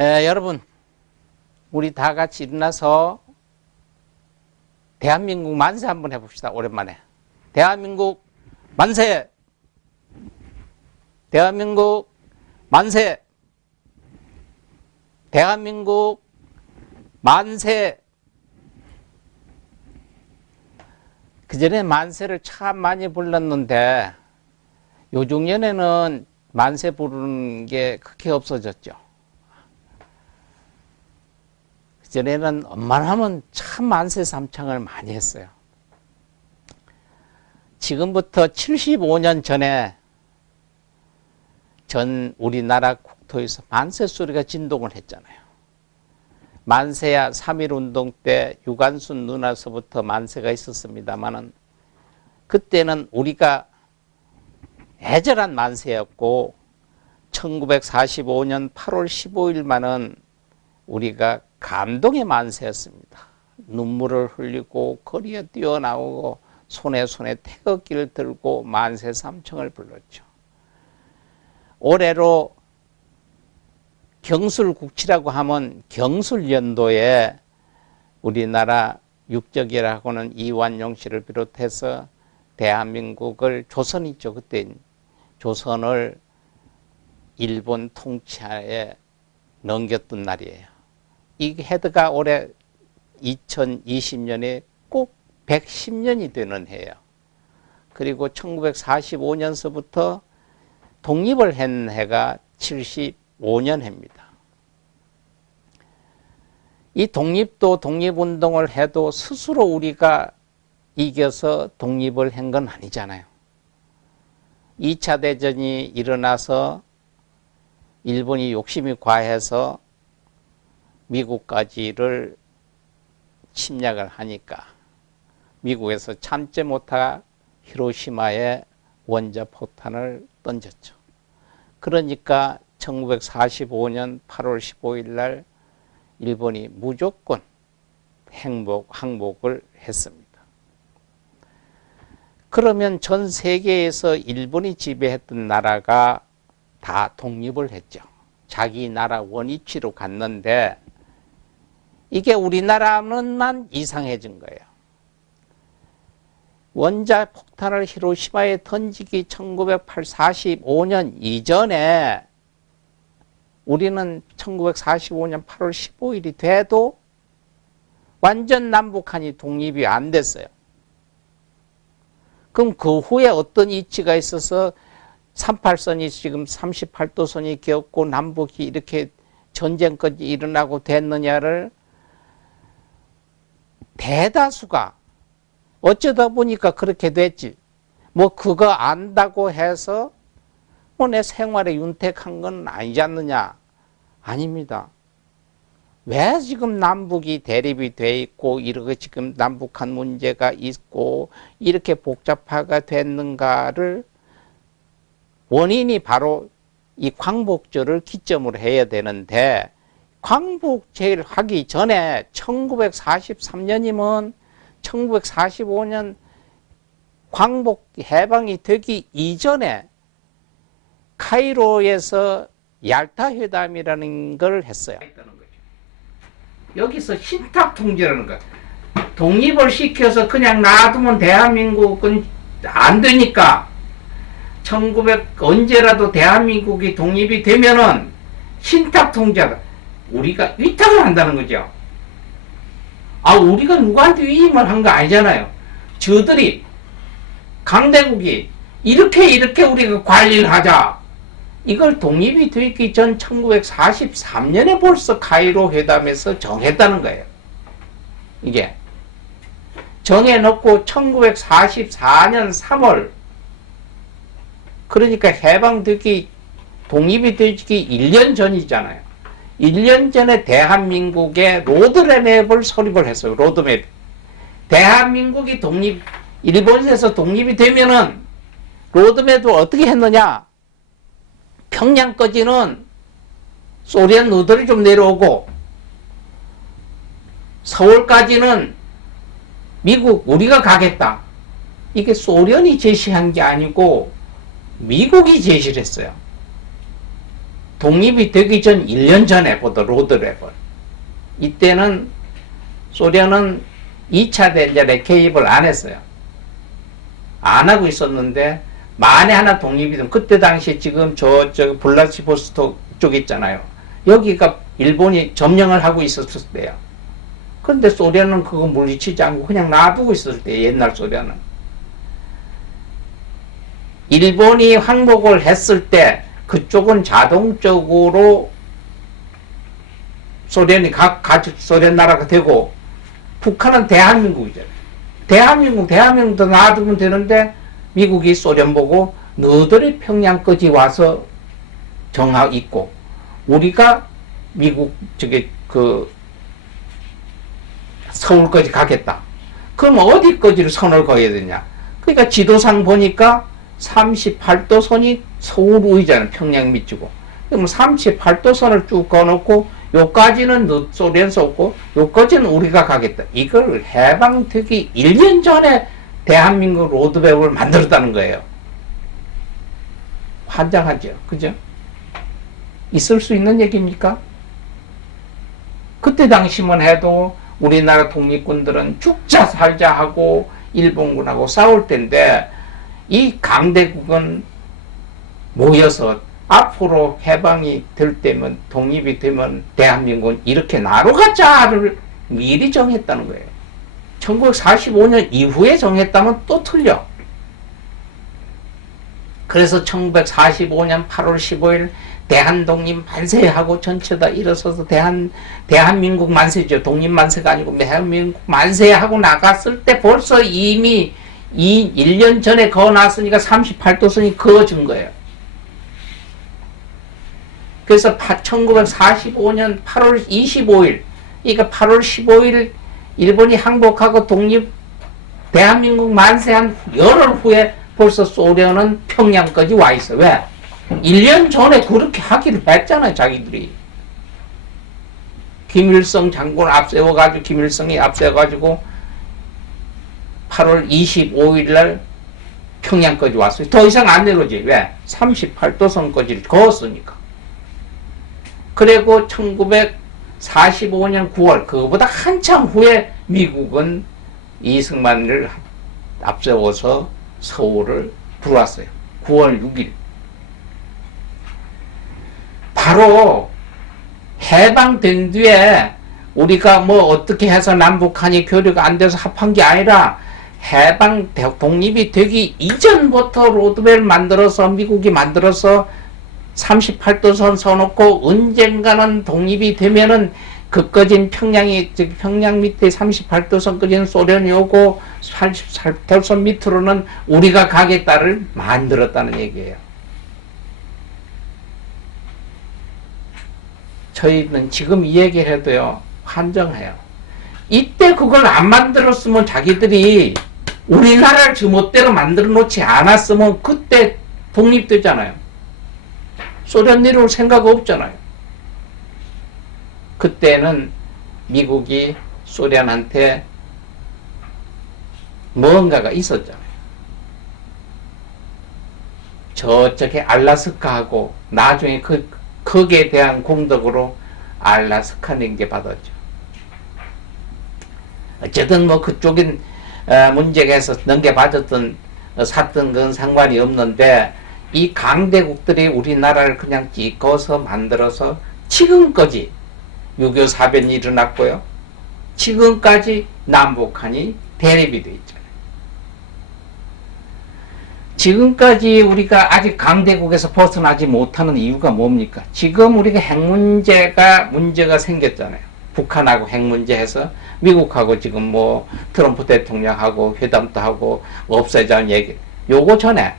여러분, 우리 다 같이 일어나서 대한민국 만세 한번 해봅시다. 오랜만에. 대한민국 만세! 대한민국 만세! 대한민국 만세! 그전에 만세를 참 많이 불렀는데 요중년에는 만세 부르는 게 크게 없어졌죠. 그전에는 웬만하면 참 만세 삼창을 많이 했어요. 지금부터 75년 전에 전 우리나라 국토에서 만세 소리가 진동을 했잖아요. 만세야 3.1운동 때 유관순 누나서부터 만세가 있었습니다만은 그때는 우리가 애절한 만세였고 1945년 8월 15일만은 우리가 감동의 만세였습니다. 눈물을 흘리고 거리에 뛰어나오고 손에 태극기를 들고 만세 삼청을 불렀죠. 올해로 경술국치라고 하면 경술연도에 우리나라 육적이라고 하는 이완용 씨를 비롯해서 대한민국을 조선이죠. 그때 조선을 일본 통치하에 넘겼던 날이에요. 이 해드가 올해 2020년에 꼭 110년이 되는 해예요. 그리고 1945년서부터 독립을 한 해가 75년 해입니다. 이 독립도 독립운동을 해도 스스로 우리가 이겨서 독립을 한 건 아니잖아요. 2차 대전이 일어나서 일본이 욕심이 과해서 미국까지를 침략을 하니까 미국에서 참지 못하 히로시마에 원자폭탄을 던졌죠. 그러니까 1945년 8월 15일 날 일본이 무조건 항복을 했습니다. 그러면 전 세계에서 일본이 지배했던 나라가 다 독립을 했죠. 자기 나라 원위치로 갔는데 이게 우리나라는만 이상해진 거예요. 원자폭탄을 히로시마에 던지기 1945년 이전에 우리는 1945년 8월 15일이 돼도 완전 남북한이 독립이 안 됐어요. 그럼 그 후에 어떤 이치가 있어서 38선이 지금 38도선이 기었고 남북이 이렇게 전쟁까지 일어나고 됐느냐를 대다수가 어쩌다 보니까 그렇게 됐지. 뭐 그거 안다고 해서 뭐 내 생활에 윤택한 건 아니지 않느냐. 아닙니다. 왜 지금 남북이 대립이 돼 있고 이렇게 지금 남북한 문제가 있고 이렇게 복잡화가 됐는가를 원인이 바로 이 광복절을 기점으로 해야 되는데 광복제를 하기 전에 1943년이면 1945년 광복 해방이 되기 이전에 카이로에서 얄타 회담이라는 걸 했어요. 여기서 신탁 통제라는 거. 독립을 시켜서 그냥 놔두면 대한민국은 안 되니까 언제라도 대한민국이 독립이 되면은 신탁 통제다. 우리가 위탁을 한다는 거죠. 우리가 누구한테 위임을 한 거 아니잖아요. 저들이 강대국이 이렇게 우리가 관리를 하자. 이걸 독립이 되기 전 1943년에 벌써 카이로 회담에서 정했다는 거예요. 이게 정해놓고 1944년 3월 그러니까 독립이 되기 1년 전이잖아요. 1년 전에 대한민국에 로드맵을 설립을 했어요. 로드맵. 대한민국이 일본에서 독립이 되면은 로드맵을 어떻게 했느냐? 평양까지는 소련 누들이 좀 내려오고 서울까지는 미국 우리가 가겠다. 이게 소련이 제시한 게 아니고 미국이 제시를 했어요. 독립이 되기 전 1년 전에 보다 로드랩을. 이때는 소련은 2차 대전에 개입을 안 했어요. 안 하고 있었는데 만에 하나 독립이 되면 그때 당시에 지금 저 블라디보스토크 쪽 있잖아요. 여기가 일본이 점령을 하고 있었을 때요. 그런데 소련은 그거 물리치지 않고 그냥 놔두고 있었을 때, 옛날 소련은. 일본이 항복을 했을 때 그쪽은 자동적으로 소련이 소련 나라가 되고, 북한은 대한민국이잖아요. 대한민국도 놔두면 되는데, 미국이 소련 보고 너희들이 평양까지 와서 정하 있고, 우리가 미국 서울까지 가겠다. 그럼 어디까지를 선을 그어야 되냐? 그러니까 지도상 보니까 38도 선이 서울 위잖아요. 평양 밑이고. 그럼 38도 선을 쭉 그어놓고 요까지는 소련 쏘고 요까지는 우리가 가겠다. 이걸 해방되기 1년 전에 대한민국 로드맵을 만들었다는 거예요. 환장하죠. 그죠? 있을 수 있는 얘기입니까? 그때 당시만 해도 우리나라 독립군들은 죽자 살자 하고 일본군하고 싸울 텐데, 이 강대국은 모여서 앞으로 해방이 될 때면, 독립이 되면 대한민국은 이렇게 나눠가자를 미리 정했다는 거예요. 1945년 이후에 정했다면 또 틀려. 그래서 1945년 8월 15일 대한독립 만세하고 전체 다 일어서서 대한민국 만세죠. 독립 만세가 아니고 대한민국 만세하고 나갔을 때 벌써 이미 1년 전에 그어놨으니까 38도선이 그어준 거예요. 그래서 1945년 8월 25일, 그러니까 8월 15일 일본이 항복하고 대한민국 만세한 열흘 후에 벌써 소련은 평양까지 와 있어. 왜? 1년 전에 그렇게 하기로 했잖아요, 자기들이. 김일성 장군 김일성이 앞세워가지고 8월 25일 날 평양까지 왔어요. 더 이상 안 내려오지. 왜? 38도선까지를 그었으니까. 그리고 1945년 9월, 그거보다 한참 후에 미국은 이승만을 앞세워서 서울을 들어왔어요. 9월 6일. 바로 해방된 뒤에 우리가 뭐 어떻게 해서 남북한이 교류가 안 돼서 합한 게 아니라, 독립이 되기 이전부터 로드맵을 만들어서 미국이 만들어서 38도선 서놓고 언젠가는 독립이 되면은 그까진 평양 밑에 38도선까지는 소련이 오고 38도선 밑으로는 우리가 가겠다를 만들었다는 얘기예요. 저희는 지금 이 얘기를 해도요, 환정해요. 이때 그걸 안 만들었으면, 자기들이 우리나라를 지멋대로 만들어 놓지 않았으면 그때 독립되잖아요. 소련 내려올 생각 없잖아요. 그때는 미국이 소련한테 뭔가가 있었잖아요. 저쪽에 알라스카하고 나중에 거기에 대한 공덕으로 알라스카 넘겨받았죠. 어쨌든 뭐 그쪽인 문제가 해서 넘겨받았던 샀던 건 상관이 없는데, 이 강대국들이 우리나라를 그냥 찍어서 만들어서 지금까지 6.25 사변이 일어났고요. 지금까지 남북한이 대립이 되어 있잖아요. 지금까지 우리가 아직 강대국에서 벗어나지 못하는 이유가 뭡니까? 지금 우리가 문제가 생겼잖아요. 북한하고 핵 문제 해서 미국하고 지금 뭐 트럼프 대통령하고 회담도 하고 없애자는 얘기. 요거 전에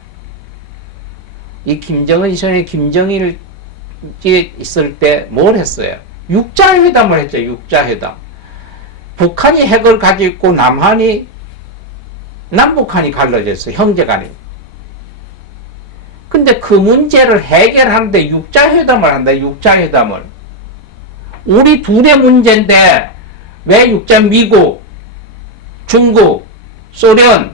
이 김정은 이전에 김정일 있을 때 뭘 했어요? 육자회담을 했죠. 육자회담. 북한이 핵을 가지고 있고 남북한이 갈라졌어요. 형제간에. 근데 그 문제를 해결하는데 육자회담을 한다. 육자회담을. 우리 둘의 문제인데 왜 미국, 중국, 소련,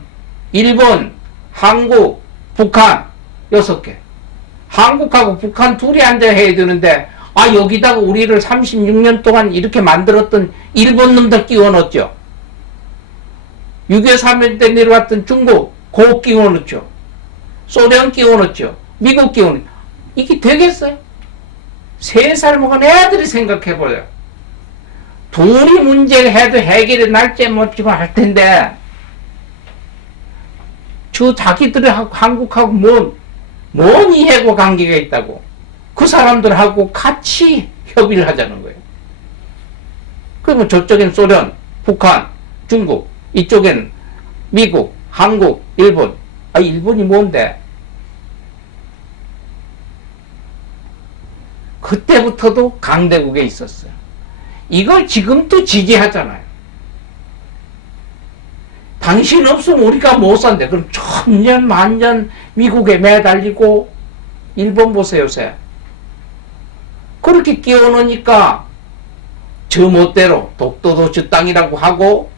일본, 한국, 북한 6개. 한국하고 북한 둘이 앉아 해야 되는데, 아, 여기다가 우리를 36년 동안 이렇게 만들었던 일본 놈들 끼워 넣었죠. 6.25 때 내려왔던 중국, 고 끼워 넣었죠. 소련 끼워 넣었죠. 미국 끼워 넣었죠. 이게 되겠어요? 3살 먹은 애들이 생각해보려. 둘이 문제를 해도 해결이 날지 못지고 할 텐데, 자기들이 한국하고 뭔 이해고 관계가 있다고. 그 사람들하고 같이 협의를 하자는 거예요. 그러면 저쪽엔 소련, 북한, 중국, 이쪽엔 미국, 한국, 일본. 아, 일본이 뭔데? 그때부터도 강대국에 있었어요. 이걸 지금도 지지하잖아요. 당신 없으면 우리가 못 산대. 그럼 천년 만년 미국에 매달리고 일본 보세요, 요새. 그렇게 끼워놓으니까 저 멋대로 독도도 저 땅이라고 하고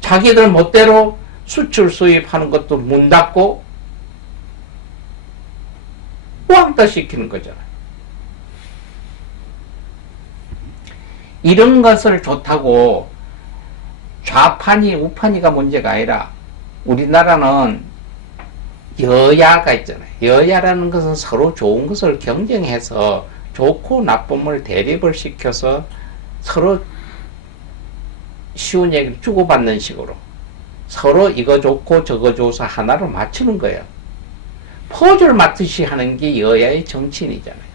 자기들 멋대로 수출 수입하는 것도 문 닫고 왕따 시키는 거잖아요. 이런 것을 좋다고 좌판이 우판이가 문제가 아니라 우리나라는 여야가 있잖아요. 여야라는 것은 서로 좋은 것을 경쟁해서 좋고 나쁨을 대립을 시켜서 서로 쉬운 얘기를 주고받는 식으로 서로 이거 좋고 저거 좋아서 하나로 맞추는 거예요. 퍼즐 맞듯이 하는 게 여야의 정치인이잖아요.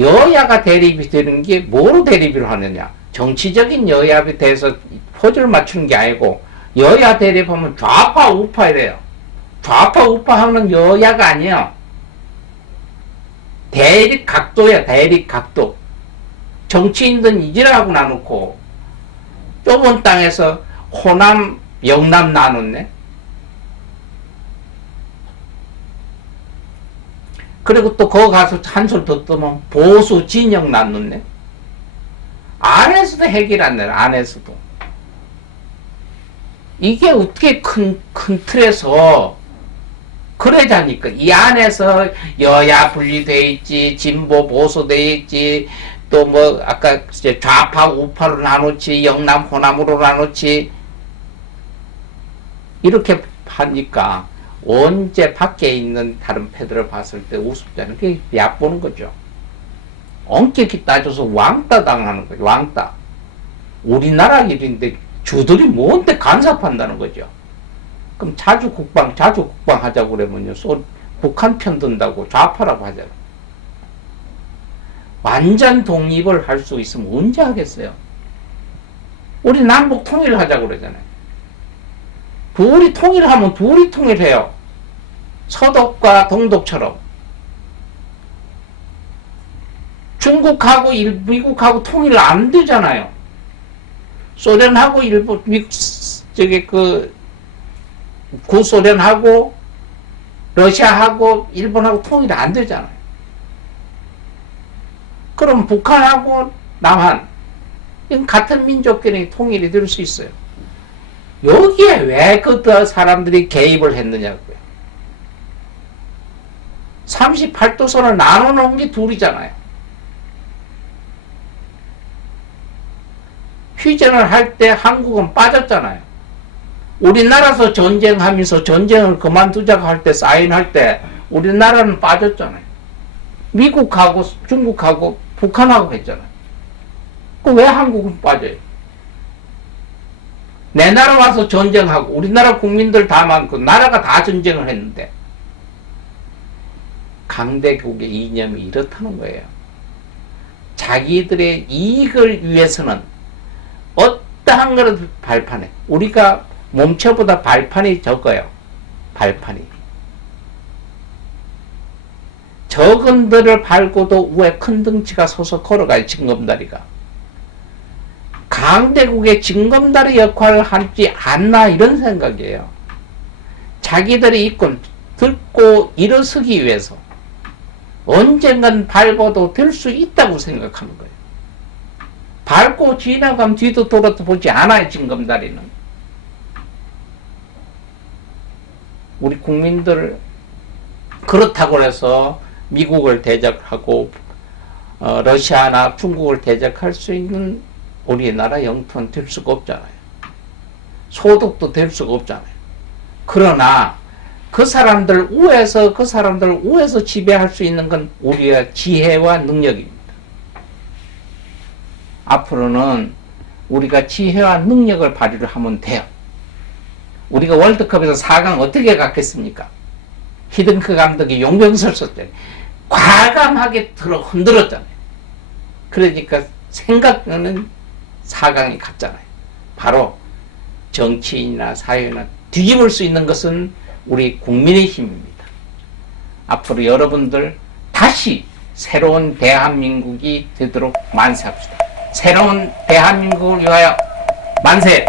여야가 대립이 되는 게 뭐로 대립을 하느냐? 정치적인 여야에 대해서 퍼즐 맞추는 게 아니고 여야 대립하면 좌파 우파 이래요. 좌파 우파 하는 여야가 아니에요. 대립 각도야. 대립 각도. 정치인들 이지라고 나누고 좁은 땅에서 호남 영남 나눴네. 그리고 또 거기 가서 한술 더 뜨면 보수 진영 나눴네. 안에서도 해결 안 돼. 안에서도. 이게 어떻게 큰 틀에서 그러자니까. 이 안에서 여야 분리되어 있지, 진보 보수 되어 있지, 또 뭐 아까 좌파 우파로 나누지, 영남 호남으로 나누지, 이렇게 하니까 언제 밖에 있는 다른 패들을 봤을 때 우습잖아요. 그게 얕보는 거죠. 엄격히 따져서 왕따 당하는 거죠. 왕따. 우리나라 일인데 주들이 뭔데 간섭한다는 거죠. 그럼 자주 국방 하자고 그러면요. 북한 편 든다고 좌파라고 하잖아요. 완전 독립을 할 수 있으면 언제 하겠어요? 우리 남북 통일하자고 그러잖아요. 둘이 통일하면 둘이 통일해요. 서독과 동독처럼. 중국하고 미국하고 통일 안 되잖아요. 소련하고 일본, 미국, 구소련하고 러시아하고 일본하고 통일이 안 되잖아요. 그럼 북한하고 남한, 이건 같은 민족끼리 통일이 될 수 있어요. 여기에 왜 그 사람들이 개입을 했느냐고요. 38도선을 나눠놓은 게 둘이잖아요. 휴전을 할 때 한국은 빠졌잖아요. 우리나라에서 전쟁하면서 전쟁을 그만두자고 할 때 사인할 때 우리나라는 빠졌잖아요. 미국하고 중국하고 북한하고 했잖아요. 그 왜 한국은 빠져요? 내 나라 와서 전쟁하고 우리나라 국민들 다 많고 나라가 다 전쟁을 했는데 강대국의 이념이 이렇다는 거예요. 자기들의 이익을 위해서는 어떠한 거라도 발판에 우리가 몸체보다 발판이 적어요. 발판이. 적은 들을 밟고도 위에 큰 덩치가 서서 걸어가요. 징검다리가. 강대국의 징검다리 역할을 하지 않나 이런 생각이에요. 자기들이 있고 듣고 일어서기 위해서 언젠간 밟아도 될 수 있다고 생각하는 거예요. 밟고 지나가면 뒤도 돌아도 보지 않아요. 징검다리는. 우리 국민들 그렇다고 해서 미국을 대적하고 러시아나 중국을 대적할 수 있는 우리나라 영토는 될 수가 없잖아요. 소득도 될 수가 없잖아요. 그러나 그 사람들 우에서 지배할 수 있는 건 우리의 지혜와 능력입니다. 앞으로는 우리가 지혜와 능력을 발휘를 하면 돼요. 우리가 월드컵에서 4강 어떻게 갔겠습니까? 히딩크 감독이 용병설 썼을 때 과감하게 흔들었잖아요. 그러니까 생각하는 4강에 갔잖아요. 바로 정치인이나 사회나 뒤집을 수 있는 것은 우리 국민의 힘입니다. 앞으로 여러분들 다시 새로운 대한민국이 되도록 만세합시다. 새로운 대한민국을 위하여 만세!